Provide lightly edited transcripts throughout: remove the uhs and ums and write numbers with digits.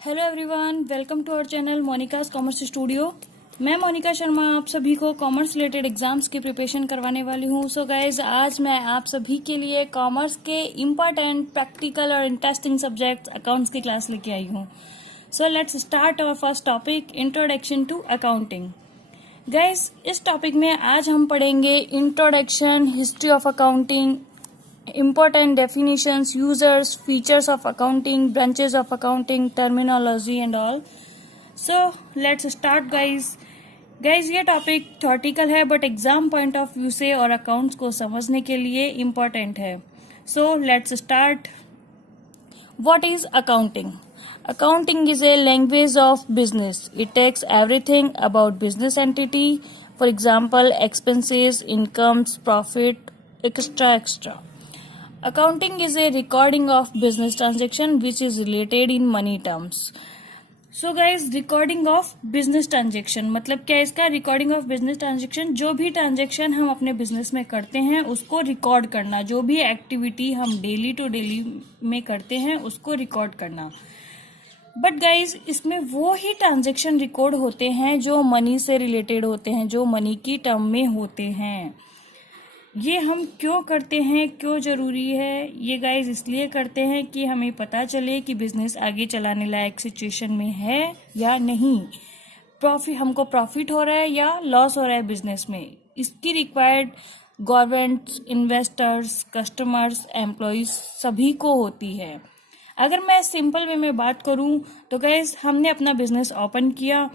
Hello everyone, welcome to our channel Monika's commerce studio. मैं मोनिका शर्मा आप सभी को कॉमर्स रिलेटेड एग्जाम्स की प्रिपरेशन करवाने वाली हूँ। सो गाइज, आज मैं आप सभी के लिए कॉमर्स के इम्पॉर्टेंट प्रैक्टिकल और इंटरेस्टिंग सब्जेक्ट्स अकाउंट्स की क्लास लेके आई हूँ। So let's start our first topic, introduction to accounting. Guys, इस टॉपिक में आज हम पढ़ेंगे introduction, history of accounting, important definitions, users, features of accounting, branches of accounting, terminology and all. So let's start guys. ये topic थॉटिकल है but exam point of view से और accounts को समझने के लिए इम्पोर्टेंट है। सो let's start. What is accounting? Accounting is a language of business. It takes everything about business entity, for example, expenses, incomes, profit, etc. Accounting is a recording of business transaction which is related in money terms. So guys, recording of business transaction मतलब क्या है इसका? recording of business transaction, जो भी transaction हम अपने business में करते हैं उसको रिकॉर्ड करना, जो भी एक्टिविटी हम डेली टू डेली में करते हैं उसको रिकॉर्ड करना। बट गाइज, इसमें वो ही ट्रांजेक्शन रिकॉर्ड होते हैं जो मनी से रिलेटेड होते हैं, जो मनी की टर्म में होते हैं। ये हम क्यों करते हैं, क्यों जरूरी है? ये गाइज इसलिए करते हैं कि हमें पता चले कि बिजनेस आगे चलाने लायक सिचुएशन में है या नहीं, हमको प्रॉफिट हो रहा है या लॉस हो रहा है बिजनेस में। इसकी required government, investors, customers, employees सभी को होती है। अगर मैं सिंपल वे में बात करूं तो गाइज, हमने अपना बिजनेस ओपन किया,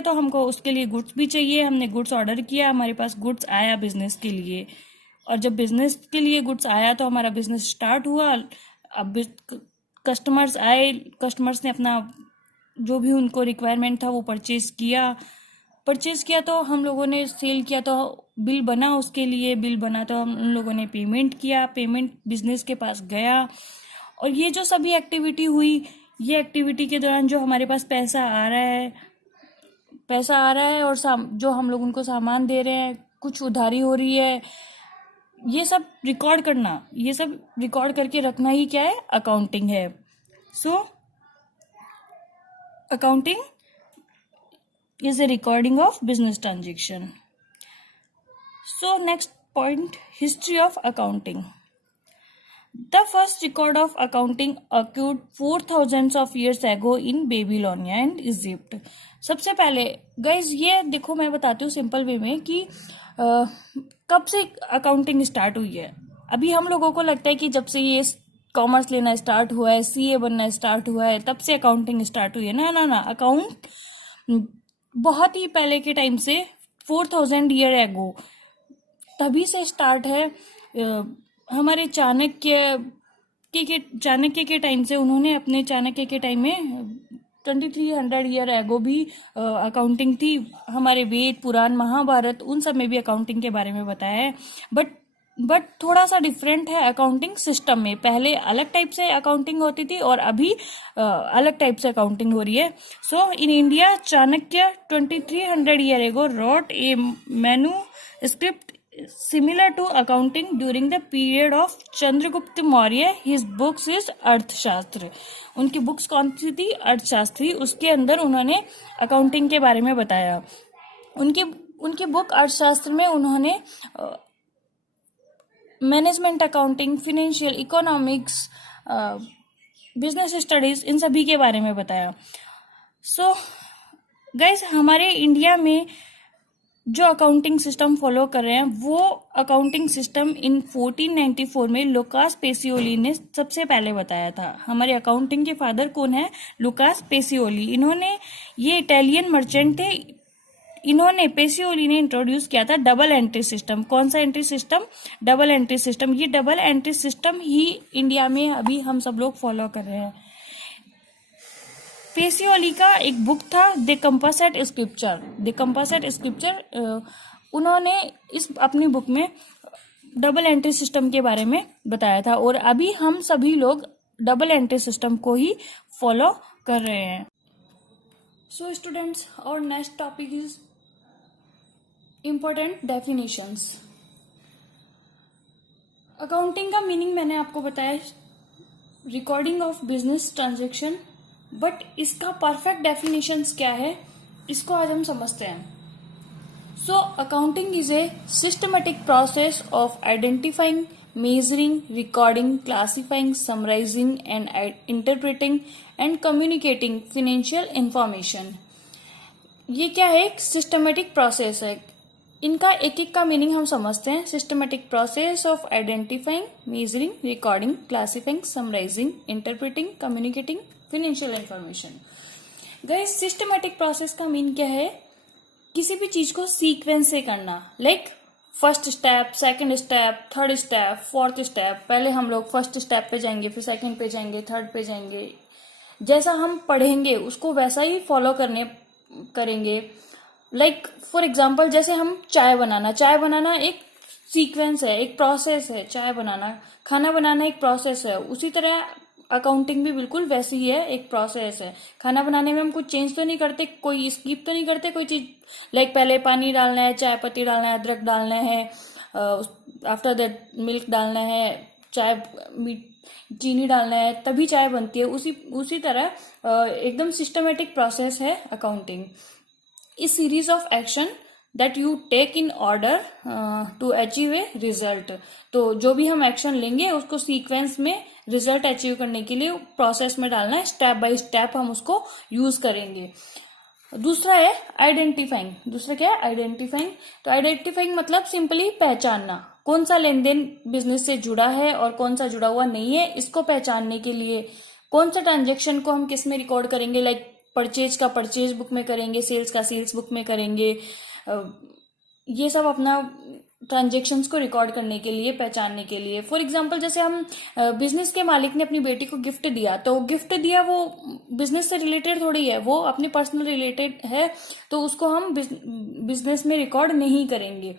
तो हमको उसके लिए गुड्स भी चाहिए। हमने गुड्स ऑर्डर किया, हमारे पास गुड्स आया बिजनेस के लिए, और जब बिजनेस के लिए गुड्स आया तो हमारा बिजनेस स्टार्ट हुआ। अब कस्टमर्स आए, कस्टमर्स ने अपना जो भी उनको रिक्वायरमेंट था वो परचेज किया तो हम लोगों ने सेल किया, तो बिल बना, उसके लिए बिल बना तो हम उन लोगों ने पेमेंट किया, पेमेंट बिजनेस के पास गया। और ये जो सभी एक्टिविटी हुई, ये एक्टिविटी के दौरान जो हमारे पास पैसा आ रहा है और जो हम लोग उनको सामान दे रहे हैं, कुछ उधारी हो रही है, ये सब रिकॉर्ड करके रखना ही क्या है? अकाउंटिंग है। So accounting is A recording of business transaction. So next point, history of accounting. The first record of accounting occurred 4000 of years ago in Babylonia and Egypt. सबसे पहले गाइज, ये देखो मैं बताती हूँ सिंपल वे में कि कब से अकाउंटिंग स्टार्ट हुई है। अभी हम लोगों को लगता है कि जब से ये कॉमर्स लेना स्टार्ट हुआ है, सीए बनना स्टार्ट हुआ है, तब से अकाउंटिंग स्टार्ट हुई है। ना, अकाउंट बहुत ही पहले के टाइम से, 4000 ईयर एगो तभी से स्टार्ट है। हमारे चाणक्य के टाइम से, उन्होंने अपने चाणक्य के टाइम में 2300 ईयर एगो भी अकाउंटिंग थी। हमारे वेद, पुराण, महाभारत, उन सब में भी अकाउंटिंग के बारे में बताया है। बट थोड़ा सा डिफरेंट है अकाउंटिंग सिस्टम में। पहले अलग टाइप से अकाउंटिंग होती थी और अभी अलग टाइप से अकाउंटिंग हो रही है। So in India, Chanakya 2300 year ago wrote a manuscript similar to accounting during the period of Chandragupta Maurya. His books is अर्थशास्त्र. उनकी बुक्स कौन सी थी? अर्थशास्त्री। उसके अंदर उन्होंने अकाउंटिंग के बारे में बताया। उनकी बुक अर्थशास्त्र में उन्होंने management accounting, financial, economics, business studies, इन सभी के बारे में बताया। सो गाइज, हमारे इंडिया में जो अकाउंटिंग सिस्टम फॉलो कर रहे हैं, वो अकाउंटिंग सिस्टम इन 1494 में लुकास पेसियोली ने सबसे पहले बताया था। हमारे अकाउंटिंग के फादर कौन है? Lucas Pacioli. ये इटालियन मर्चेंट थे। पेसियोली ने इंट्रोड्यूस किया था डबल एंट्री सिस्टम। कौन सा entry system? Double entry system. ये डबल एंट्री सिस्टम ही इंडिया में अभी हम सब लोग फॉलो कर रहे हैं। पेसियोली का एक बुक था द कंपासेट स्क्रिप्चर। उन्होंने इस अपनी बुक में डबल एंट्री सिस्टम के बारे में बताया था, और अभी हम सभी लोग डबल एंट्री सिस्टम को ही फॉलो कर रहे हैं। सो स्टूडेंट्स, और next topic is important definitions. Accounting का मीनिंग मैंने आपको बताया, recording of business transaction but इसका परफेक्ट डेफिनेशंस क्या है, इसको आज हम समझते हैं। So accounting is a systematic process of identifying, measuring, recording, classifying, summarizing and interpreting and communicating financial information। ये क्या है, एक सिस्टमेटिक प्रोसेस है। इनका एक एक का मीनिंग हम समझते हैं। Systematic process of identifying, measuring, recording, classifying, summarizing, interpreting, communicating financial information. Guys, systematic process का मीन क्या है, किसी भी चीज को सीक्वेंस से करना। Like first step, second step, third step, fourth step. पहले हम लोग फर्स्ट स्टेप पे जाएंगे, फिर सेकंड पे जाएंगे, थर्ड पे जाएंगे। जैसा हम पढ़ेंगे उसको वैसा ही फॉलो करेंगे। लाइक फॉर एग्जाम्पल, जैसे हम चाय बनाना एक सीक्वेंस है, एक प्रोसेस है। चाय बनाना, खाना बनाना एक प्रोसेस है। उसी तरह अकाउंटिंग भी बिल्कुल वैसी ही है, एक प्रोसेस है। खाना बनाने में हम कुछ चेंज तो नहीं करते, कोई स्किप तो नहीं करते कोई चीज। लाइक पहले पानी डालना है, चाय पत्ती डालना है, अदरक डालना है, आफ्टर दैट मिल्क डालना है, चाय चीनी डालना है, तभी चाय बनती है। उसी तरह एकदम सिस्टमेटिक प्रोसेस है अकाउंटिंग। इस series of action that you take in order to achieve a result. तो जो भी हम एक्शन लेंगे उसको सीक्वेंस में रिजल्ट अचीव करने के लिए प्रोसेस में डालना है। स्टेप बाय स्टेप हम उसको यूज करेंगे। दूसरा है आइडेंटिफाइंग। दूसरा क्या है, आइडेंटिफाइंग। तो आइडेंटिफाइंग मतलब सिंपली पहचानना, कौन सा लेन देन बिजनेस से जुड़ा है और कौन सा जुड़ा हुआ नहीं है। इसको पहचानने के लिए कौन सा ट्रांजेक्शन को हम किस में रिकॉर्ड करेंगे। लाइक परचेज का परचेज बुक में करेंगे, सेल्स का सेल्स बुक में करेंगे। ये सब अपना ट्रांजेक्शन्स को रिकॉर्ड करने के लिए, पहचानने के लिए। फॉर एग्जांपल, जैसे हम बिजनेस के मालिक ने अपनी बेटी को गिफ्ट दिया, तो गिफ्ट दिया वो बिजनेस से रिलेटेड थोड़ी है, वो अपनी पर्सनल रिलेटेड है, तो उसको हम बिजनेस में रिकॉर्ड नहीं करेंगे।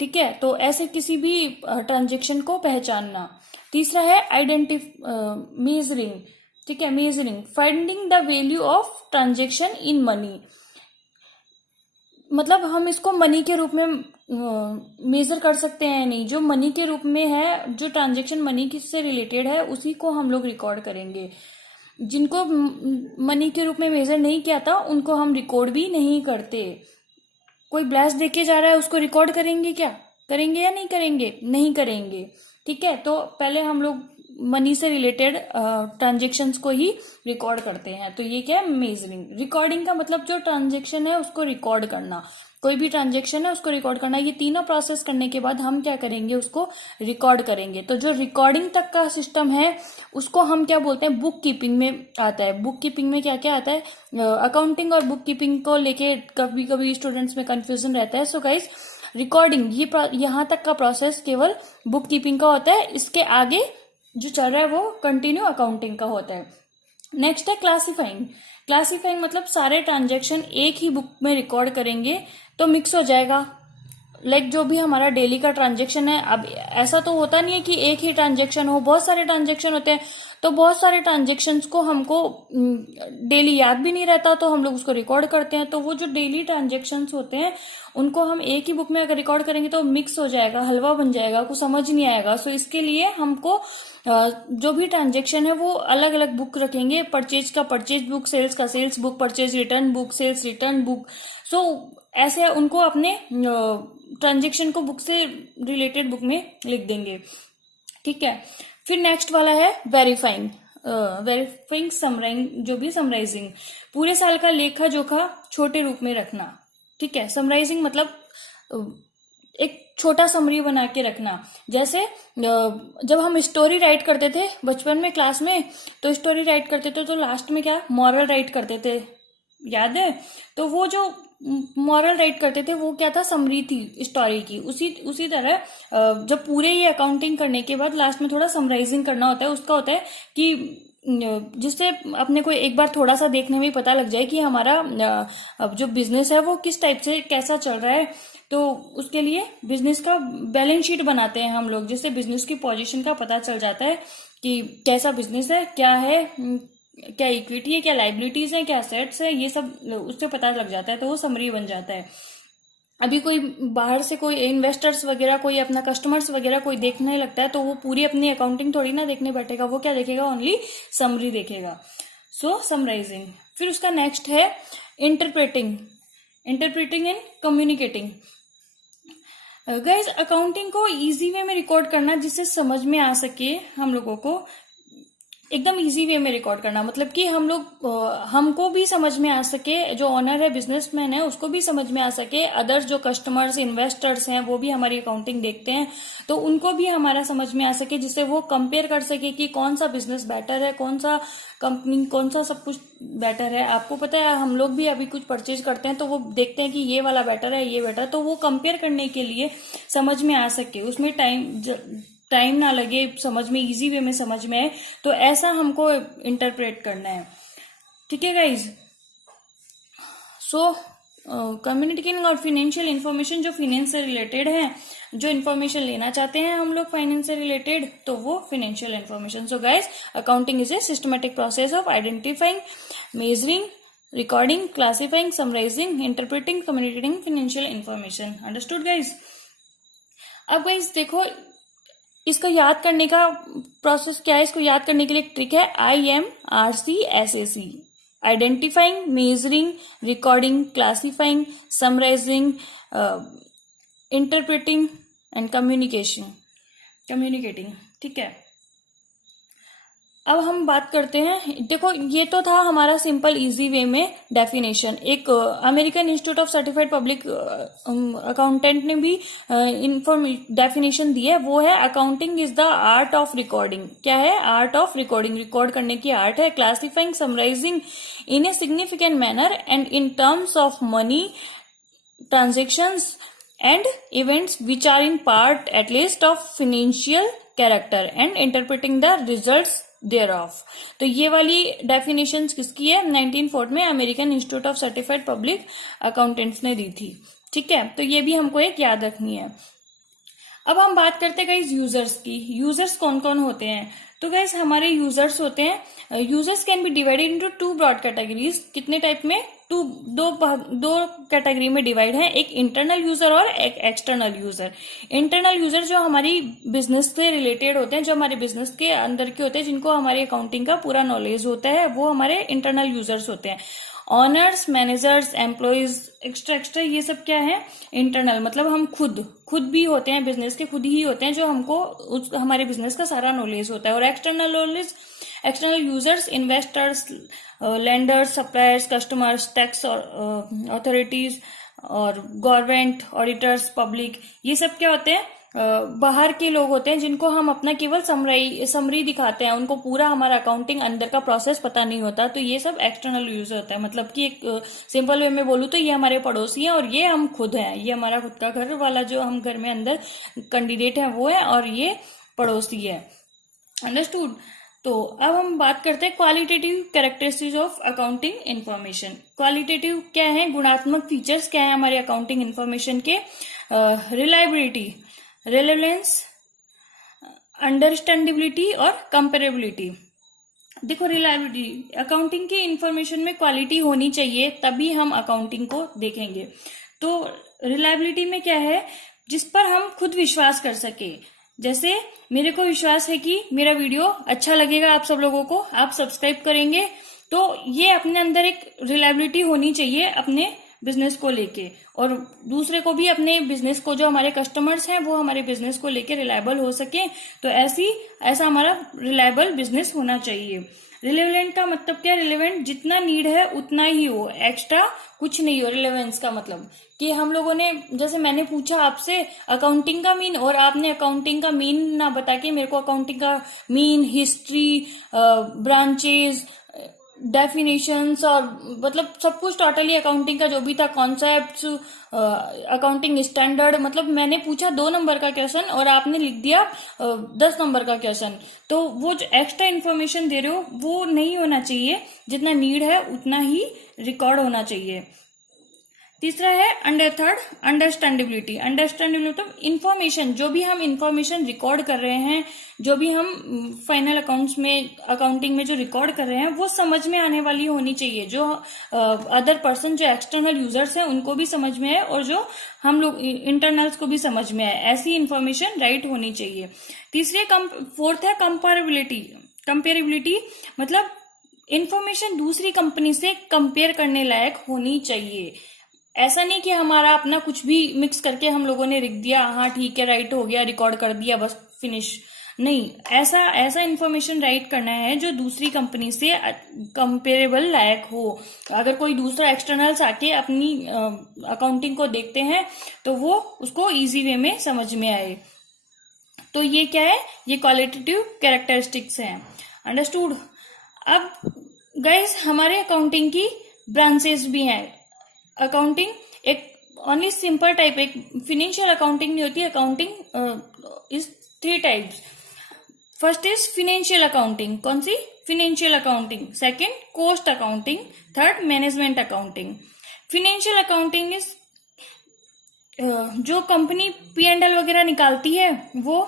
ठीक है, तो ऐसे किसी भी ट्रांजेक्शन को पहचानना। तीसरा है मेजरिंग। ठीक है, measuring, finding the value of transaction in money. मतलब हम इसको मनी के रूप में मेजर कर सकते हैं नहीं। जो मनी के रूप में है, जो ट्रांजेक्शन मनी से रिलेटेड है, उसी को हम लोग रिकॉर्ड करेंगे। जिनको मनी के रूप में मेजर नहीं किया था उनको हम रिकॉर्ड भी नहीं करते। कोई ब्लास्ट देके जा रहा है, उसको रिकॉर्ड करेंगे क्या? करेंगे या नहीं करेंगे? नहीं करेंगे। ठीक है, तो पहले हम लोग मनी से रिलेटेड ट्रांजेक्शन्स को ही रिकॉर्ड करते हैं। तो ये क्या है, मेजरिंग। रिकॉर्डिंग का मतलब जो ट्रांजेक्शन है उसको रिकॉर्ड करना, कोई भी ट्रांजेक्शन है उसको रिकॉर्ड करना। ये तीनों प्रोसेस करने के बाद हम क्या करेंगे, उसको रिकॉर्ड करेंगे। तो जो रिकॉर्डिंग तक का सिस्टम है उसको हम क्या बोलते हैं, बुक कीपिंग में आता है। बुक कीपिंग में क्या क्या आता है, अकाउंटिंग और बुक कीपिंग को लेके कभी कभी स्टूडेंट्स में कंफ्यूजन रहता है। सो गाइस, रिकॉर्डिंग ये यहाँ तक का प्रोसेस केवल बुक कीपिंग का होता है। इसके आगे जो चल रहा है वो कंटिन्यू अकाउंटिंग का होता है। नेक्स्ट है क्लासिफाइंग। क्लासिफाइंग मतलब सारे ट्रांजेक्शन एक ही बुक में रिकॉर्ड करेंगे तो मिक्स हो जाएगा। लाइक जो भी हमारा डेली का ट्रांजेक्शन है, अब ऐसा तो होता नहीं है कि एक ही ट्रांजेक्शन हो, बहुत सारे ट्रांजेक्शन होते हैं। तो बहुत सारे ट्रांजेक्शन्स को हमको डेली याद भी नहीं रहता, तो हम लोग उसको रिकॉर्ड करते हैं। तो वो जो डेली ट्रांजेक्शन्स होते हैं उनको हम एक ही बुक में अगर रिकॉर्ड करेंगे तो मिक्स हो जाएगा, हलवा बन जाएगा, कुछ समझ नहीं आएगा। सो इसके लिए हमको जो भी ट्रांजेक्शन है वो अलग अलग बुक रखेंगे। परचेज का परचेज बुक, सेल्स का sales book, purchase return book, sales return book. So ऐसे उनको अपने ट्रांजेक्शन को बुक से रिलेटेड बुक में लिख देंगे। ठीक है, फिर नेक्स्ट वाला है वेरीफाइंग। वेरीफाइंग, समराइजिंग, जो भी समराइजिंग, पूरे साल का लेखा जोखा छोटे रूप में रखना। ठीक है, समराइजिंग मतलब एक छोटा समरी बना के रखना। जैसे जब हम स्टोरी राइट करते थे बचपन में क्लास में, तो स्टोरी राइट करते थे तो लास्ट में क्या, मॉरल राइट करते थे, याद है? तो वो जो मॉरल राइट करते थे वो क्या था, समरी थी स्टोरी की। उसी तरह जब पूरे ये अकाउंटिंग करने के बाद लास्ट में थोड़ा समराइजिंग करना होता है। उसका होता है कि जिससे अपने को एक बार थोड़ा सा देखने में पता लग जाए कि हमारा अब जो बिजनेस है वो किस टाइप से कैसा चल रहा है। तो उसके लिए बिजनेस का बैलेंस शीट बनाते हैं हम लोग, जिससे बिजनेस की पोजीशन का पता चल जाता है कि कैसा बिजनेस है, क्या है, क्या इक्विटी है, क्या लाइबिलिटीज है, क्या एसेट्स है, ये सब उससे पता लग जाता है। तो वो समरी बन जाता है। अभी कोई बाहर से कोई इन्वेस्टर्स वगैरह, कोई अपना कस्टमर्स वगैरह कोई देखने लगता है तो वो पूरी अपनी अकाउंटिंग थोड़ी ना देखने बैठेगा, वो क्या देखेगा, ओनली समरी देखेगा। सो समराइजिंग। फिर उसका नेक्स्ट है interpreting and communicating. Guys accounting को इजी वे में रिकॉर्ड करना जिससे समझ में आ सके, हम लोगों को एकदम इजी वे में रिकॉर्ड करना, मतलब कि हमको भी समझ में आ सके, जो ऑनर है बिजनेसमैन है उसको भी समझ में आ सके, अदर्स जो कस्टमर्स इन्वेस्टर्स हैं वो भी हमारी अकाउंटिंग देखते हैं तो उनको भी हमारा समझ में आ सके, जिससे वो कंपेयर कर सके कि कौन सा बिजनेस बेटर है, कौन सा कंपनी, कौन सा सब कुछ बेटर है। आपको पता है हम लोग भी अभी कुछ परचेज करते हैं तो वो देखते हैं कि ये वाला बेटर है, ये बेटर, तो वो कंपेयर करने के लिए समझ में आ सके, उसमें टाइम ना लगे, समझ में इजी वे में समझ में आए, तो ऐसा हमको इंटरप्रेट करना है। ठीक है गाइज। सो कम्युनिकेटिंग और फाइनेंशियल इंफॉर्मेशन, जो फाइनेंस से रिलेटेड है, जो इन्फॉर्मेशन लेना चाहते हैं हम लोग फाइनेंस से रिलेटेड, तो वो financial information. So guys accounting is a systematic process of identifying, measuring, recording, classifying, summarizing, interpreting, communicating financial information. Understood guys. अब गाइज देखो इसको याद करने का प्रोसेस क्या है, इसको याद करने के लिए एक ट्रिक है, IMRCSAC, identifying, measuring, recording, classifying, summarizing, interpreting and communicating. ठीक है, अब हम बात करते हैं, देखो ये तो था हमारा सिंपल इजी वे में डेफिनेशन। एक American institute of certified public accountant ने भी डेफिनेशन दी है, वो है accounting is the art of recording. क्या है? आर्ट ऑफ रिकॉर्डिंग, रिकॉर्ड करने की आर्ट है। Classifying, summarizing in a significant manner and in terms of money transactions and events which are in part at least of financial character and interpreting the results thereof। तो ये वाली definitions किसकी है? 1940 में American institute of certified public accountants ने दी थी। ठीक है, तो ये भी हमको एक याद रखनी है। अब हम बात करते हैं गाइज यूजर्स की। यूजर्स कौन कौन होते हैं? तो गाइज हमारे यूजर्स होते हैं, users can be divided into 2 broad categories. कितने टाइप में? दो कैटेगरी में डिवाइड है, एक इंटरनल यूजर और एक एक्सटर्नल यूजर। इंटरनल यूजर जो हमारी बिजनेस से रिलेटेड होते हैं, जो हमारे बिजनेस के अंदर के होते हैं, जिनको हमारी अकाउंटिंग का पूरा नॉलेज होता है, वो हमारे इंटरनल यूजर्स होते हैं। ऑनर्स, मैनेजर्स, एम्प्लॉयज, एक्स्ट्रा ये सब क्या है? इंटरनल, मतलब हम खुद भी होते हैं, बिजनेस के खुद ही होते हैं, जो हमको हमारे बिजनेस का सारा नॉलेज होता है। और external knowledge, external users, investors, lenders, suppliers, customers, tax authorities और गवर्नमेंट, ऑडिटर्स, पब्लिक, ये सब क्या होते हैं? बाहर के लोग होते हैं, जिनको हम अपना केवल समरी दिखाते हैं, उनको पूरा हमारा अकाउंटिंग अंदर का प्रोसेस पता नहीं होता, तो ये सब एक्सटर्नल यूजर होता है। मतलब कि एक सिंपल वे में बोलूँ तो ये हमारे पड़ोसी हैं और ये हम खुद हैं। ये हमारा खुद का घर वाला जो हम घर में अंदर कैंडिडेट है वो है, और ये पड़ोसी है। अंडरस्टूड। तो अब हम बात करते हैं qualitative characteristics of accounting information. Qualitative क्या है? गुणात्मक फीचर्स क्या है हमारे अकाउंटिंग इंफॉर्मेशन के? रिलायबिलिटी, रेलेवेंस, अंडरस्टैंडेबिलिटी और कंपेरेबिलिटी। देखो रिलायबिलिटी, अकाउंटिंग की इंफॉर्मेशन में क्वालिटी होनी चाहिए, तभी हम अकाउंटिंग को देखेंगे। तो रिलायबिलिटी में क्या है? जिस पर हम खुद विश्वास कर सके। जैसे मेरे को विश्वास है कि मेरा वीडियो अच्छा लगेगा आप सब लोगों को, आप सब्सक्राइब करेंगे, तो ये अपने अंदर एक रिलायबिलिटी होनी चाहिए अपने बिजनेस को लेके, और दूसरे को भी अपने बिजनेस को, जो हमारे कस्टमर्स हैं वो हमारे बिजनेस को लेके रिलायबल हो सके। तो ऐसा हमारा रिलायबल बिजनेस होना चाहिए। रिलेवेंट का मतलब क्या? रिलेवेंट, जितना नीड है उतना ही हो, एक्स्ट्रा कुछ नहीं हो। रिलेवेंस का मतलब कि हम लोगों ने, जैसे मैंने पूछा आपसे अकाउंटिंग का मीन, और आपने अकाउंटिंग का मीन ना बता के मेरे को अकाउंटिंग का मीन, हिस्ट्री, ब्रांचेस, डेफिनेशंस और मतलब सब कुछ टोटली अकाउंटिंग का जो भी था, कॉन्सेप्ट्स, अकाउंटिंग स्टैंडर्ड, मतलब मैंने पूछा 2 नंबर का क्वेश्चन और आपने लिख दिया 10 नंबर का क्वेश्चन। तो वो जो एक्स्ट्रा इन्फॉर्मेशन दे रहे हो वो नहीं होना चाहिए, जितना नीड है उतना ही रिकॉर्ड होना चाहिए। तीसरा है अंडरस्टैंडेबिलिटी। अंडरस्टैंडेबिलिटी मतलब इन्फॉर्मेशन, जो भी हम इन्फॉर्मेशन रिकॉर्ड कर रहे हैं, जो भी हम फाइनल अकाउंट्स में, अकाउंटिंग में जो रिकॉर्ड कर रहे हैं, वो समझ में आने वाली होनी चाहिए। जो अदर पर्सन, जो एक्सटर्नल यूजर्स हैं, उनको भी समझ में आए, और जो हम लोग इंटरनल्स को भी समझ में आए, ऐसी इन्फॉर्मेशन राइट होनी चाहिए। फोर्थ है कंपेरेबिलिटी। कंपेरेबिलिटी मतलब इंफॉर्मेशन दूसरी कंपनी से कंपेयर करने लायक होनी चाहिए। ऐसा नहीं कि हमारा अपना कुछ भी मिक्स करके हम लोगों ने लिख दिया, हाँ ठीक है राइट हो गया, रिकॉर्ड कर दिया, बस फिनिश। नहीं, ऐसा इंफॉर्मेशन राइट करना है जो दूसरी कंपनी से कंपेरेबल लायक हो। अगर कोई दूसरा एक्सटर्नल्स आके अपनी अकाउंटिंग को देखते हैं तो वो उसको इजी वे में समझ में आए। तो ये क्या है, ये क्वालिटेटिव कैरेक्टरिस्टिक्स हैं। अंडरस्टूड। अब गाइस हमारे अकाउंटिंग की ब्रांचेस भी हैं। अकाउंटिंग एक ओनली सिंपल टाइप, एक फिनेंशियल अकाउंटिंग नहीं होती। Accounting is 3 types. First is financial accounting. कौन सी? Financial accounting. Second cost accounting. Third management accounting. Financial accounting is जो कंपनी P&L वगैरह निकालती है वो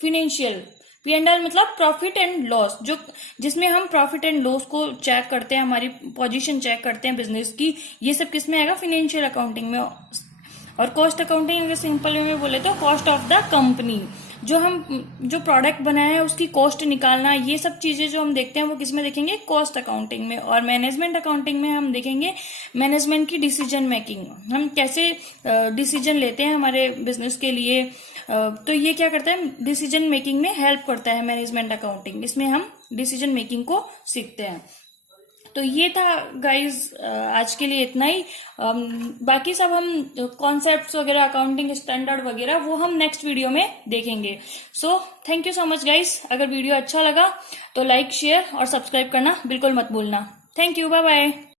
फिनेंशियल। P&L मतलब प्रॉफिट एंड लॉस, जो जिसमें हम प्रॉफिट एंड लॉस को चेक करते हैं, हमारी पोजीशन चेक करते हैं बिजनेस की, ये सब किस में आएगा? फिनेंशियल अकाउंटिंग में। और कॉस्ट अकाउंटिंग अगर सिंपल वे में बोले तो कॉस्ट ऑफ द कंपनी, जो प्रोडक्ट बनाया है उसकी कॉस्ट निकालना, ये सब चीजें जो हम देखते हैं वो किस में देखेंगे? कॉस्ट अकाउंटिंग में। और मैनेजमेंट अकाउंटिंग में हम देखेंगे मैनेजमेंट की डिसीजन मेकिंग, हम कैसे डिसीजन लेते हैं हमारे बिजनेस के लिए। तो ये क्या करता है? डिसीजन मेकिंग में हेल्प करता है मैनेजमेंट अकाउंटिंग। इसमें हम डिसीजन मेकिंग को सीखते हैं। तो ये था गाइज आज के लिए इतना ही। बाकी सब हम कॉन्सेप्ट्स वगैरह, अकाउंटिंग स्टैंडर्ड वगैरह, वो हम नेक्स्ट वीडियो में देखेंगे। So thank you so much guys. अगर वीडियो अच्छा लगा तो लाइक, शेयर और सब्सक्राइब करना बिल्कुल मत भूलना। Thank you, bye bye.